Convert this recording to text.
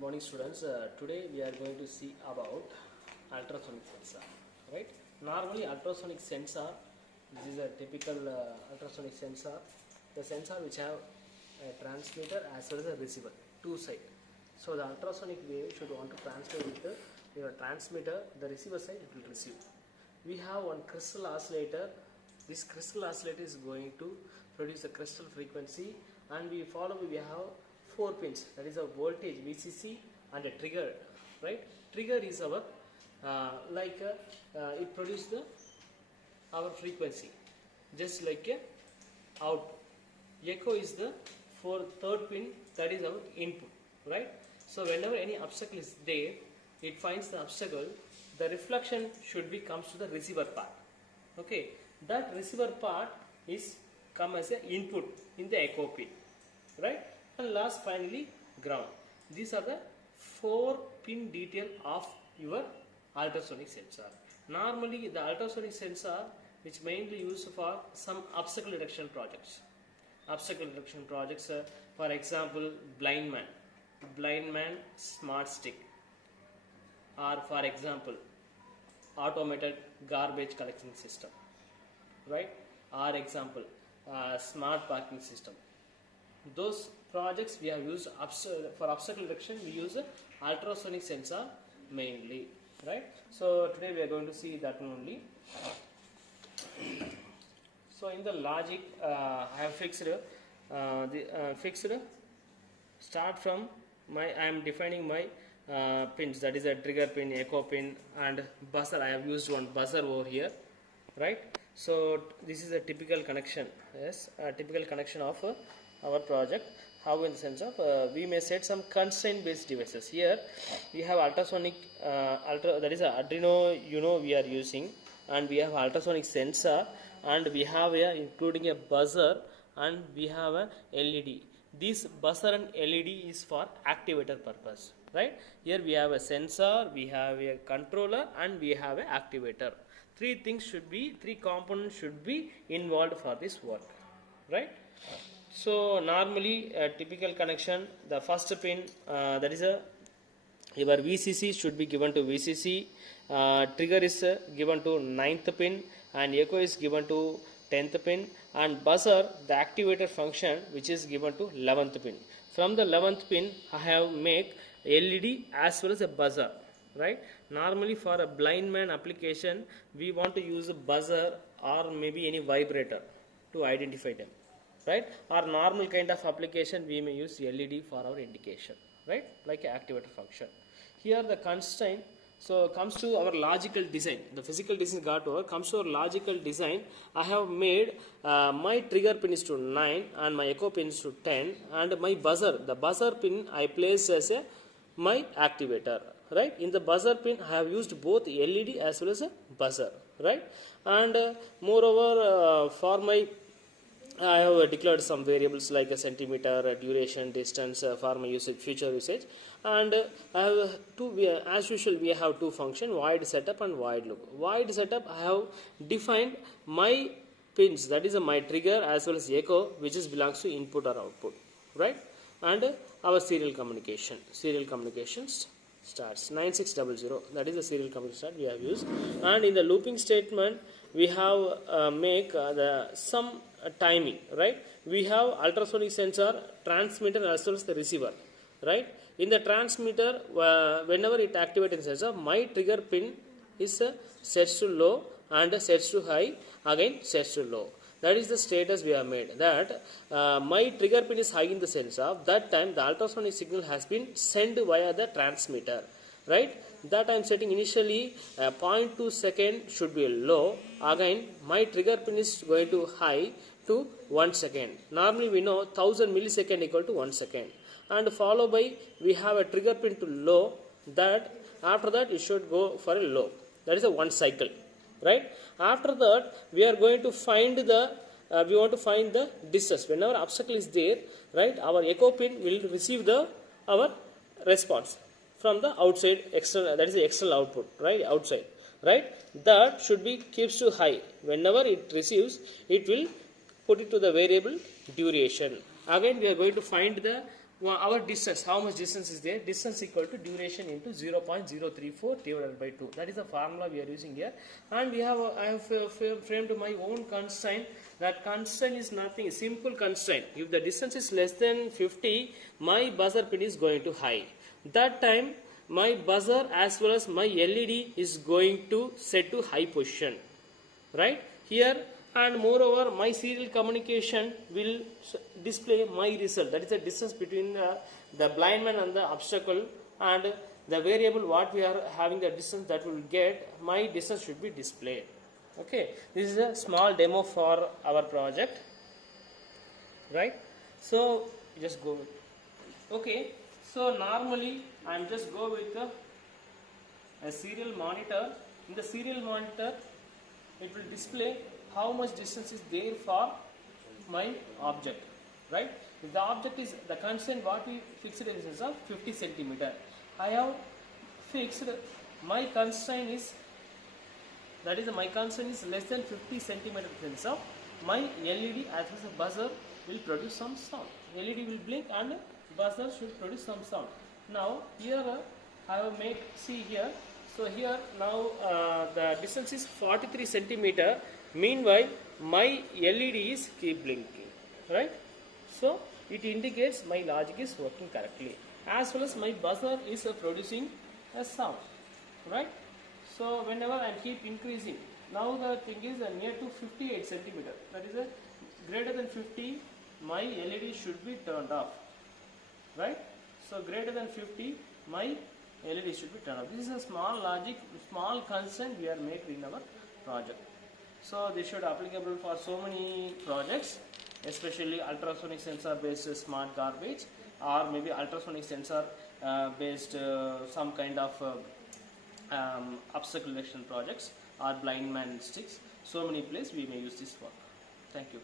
Good morning, students. Today we are going to see about ultrasonic sensor. Right? Normally, ultrasonic sensor. This is a typical ultrasonic sensor. The sensor which have a transmitter as well as a receiver, two side. So the ultrasonic wave should want to transmit with your transmitter. The receiver side it will receive. We have one crystal oscillator. This crystal oscillator is going to produce a crystal frequency, and we have 4 pins, that is a voltage VCC and a trigger, right? Trigger is our it produces our frequency just like a output. Echo is the third pin, that is our input, right? So whenever any obstacle is there, it finds the obstacle, the reflection should be comes to the receiver part. Okay, that receiver part is come as an input in the echo pin, right? And last finally ground. These are the 4 pin detail of your ultrasonic sensor. Normally the ultrasonic sensor which mainly used for some obstacle reduction projects. Obstacle reduction projects, for example, blind man smart stick, or for example automated garbage collection system, right? Or example smart parking system. Those projects we have used for obstacle reduction. We use ultrasonic sensor mainly, right? So today we are going to see that only. So in the logic, I have fixed start from I am defining my pins, that is a trigger pin, echo pin, and buzzer. I have used one buzzer over here, right? So this is a typical connection. Yes, a typical connection of our project. How in the sense of we may set some constraint based devices. Here we have ultrasonic that is a Arduino we are using, and we have ultrasonic sensor, and we have including a buzzer, and we have a LED. This buzzer and LED is for activator purpose, right? Here we have a sensor, we have a controller, and we have an activator. Three components should be involved for this work, right? So normally a typical connection, the first pin that is your VCC should be given to VCC, trigger is given to 9th pin, and echo is given to 10th pin, and buzzer, the activator function, which is given to 11th pin. From the 11th pin I have make LED as well as a buzzer, right? Normally for a blind man application we want to use a buzzer or maybe any vibrator to identify them, right? Or normal kind of application we may use LED for our indication, right? Like an activator function. Here the constraint, so comes to our logical design. The physical design got over, comes to our logical design. I have made my trigger pin is to 9 and my echo pin is to 10, and my buzzer, the buzzer pin I place as my activator, right? In the buzzer pin I have used both LED as well as a buzzer, right? And moreover for my I have declared some variables like a centimeter, duration, distance for my usage, future usage, and I have as usual we have 2 functions, void setup and void loop. Void setup I have defined my pins, that is my trigger as well as echo, which is belongs to input or output, right? And our serial communications starts 9600, that is the serial communication start we have used. And in the looping statement we have make some timing, right? We have ultrasonic sensor, transmitter as well as the receiver, right? In the transmitter, whenever it activates in sensor, my trigger pin is sets to low and sets to high, again sets to low. That is the status we have made, that my trigger pin is high in the sensor. That time the ultrasonic signal has been sent via the transmitter, right? That I am setting initially 0.2 second should be low. Again my trigger pin is going to high to 1 second. Normally we know 1000 millisecond equal to 1 second, and followed by we have a trigger pin to low. That after that it should go for a low. That is a 1 cycle, right? After that we are going to find the we want to find the distance. Whenever obstacle is there, right, our echo pin will receive our response from the outside external, that is the external output, right? Outside, right? That should be keeps to high. Whenever it receives, it will put it to the variable duration. Again we are going to find the our distance, how much distance is there? Distance equal to duration into 0.034 divided by 2. That is the formula we are using here. And I have framed my own constraint. That constraint is nothing, simple constraint. If the distance is less than 50, my buzzer pin is going to high. That time my buzzer as well as my LED is going to set to high position, right here. And moreover, my serial communication will display my result, that is the distance between the blind man and the obstacle, and the variable what we are having the distance that will get, my distance should be displayed. Okay, this is a small demo for our project, right? So just go with, okay, so normally I am just go with a serial monitor. In the serial monitor it will display how much distance is there for my object, right? If the object is the constraint what we fixed a distance of 50 centimeter, I have fixed my constraint is, that is my constraint is less than 50 centimeter distance of my LED as well as a buzzer will produce some sound. LED will blink and buzzer should produce some sound. Now here I will make, see here, so here now the distance is 43 centimeter. Meanwhile, my LED is keep blinking, right? So it indicates my logic is working correctly, as well as my buzzer is producing a sound, right? So whenever I keep increasing, now the thing is near to 58 centimeter, that is greater than 50, my LED should be turned off, right? So greater than 50, my LED should be turned off. This is a small logic, small constraint we are making in our project. So this should applicable for so many projects, especially ultrasonic sensor based smart garbage, or maybe ultrasonic sensor based some kind of obstacle detection projects, or blind man sticks. So many places we may use this for. Thank you.